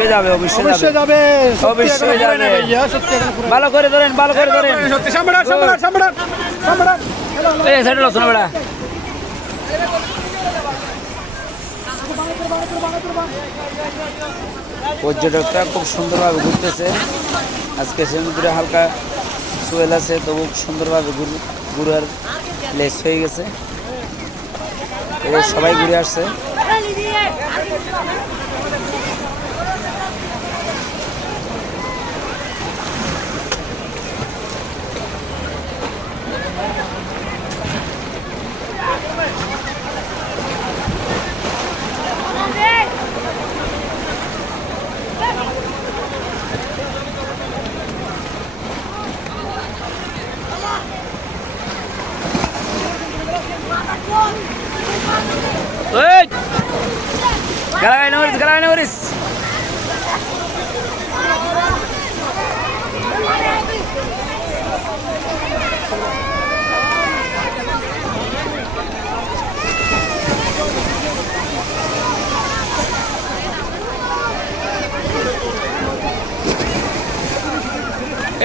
অবশ্যই যাবে, অবশ্যই অবশ্যই যাবে, যাবে, অবশ্যই যাবে। সত্যি এখন পুরো ভালো করে ধরেন, ভালো করে ধরেন। সত্যি সম্রাট সম্রাট সম্রাট সম্রাট এই সাইডে লক্ষণ বেড়া। পর্যটকরা খুব সুন্দরভাবে ঘুরতেছে। আজকে সমুদ্রে হালকা সোয়েল আছে, তবু সুন্দরভাবে ঘুরার লেস হয়ে গেছে। এদের সবাই ঘুরে আসছে। গালাগাই নরিস, গালাগাই নরিস।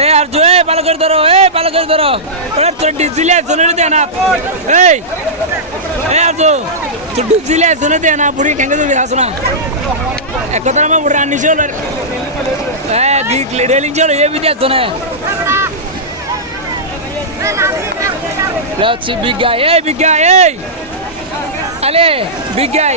এ আর জো, ভালো করে ধরো, ভালো করে ধরো। ওরা তোর ডিজিলে জোনে দে না। এই আর জো, তোর ডিজিলে জোনে দে না, বুড়ি কেঙ্গে দিবি আসো না। এক কথা আমার বুড়ি আনিস হল। হ্যাঁ, রেলিং চলো, এ বিদ্যা জোনে। লচ্ছি বিজ্ঞাই, বিজ্ঞাই, আলে বিজ্ঞাই।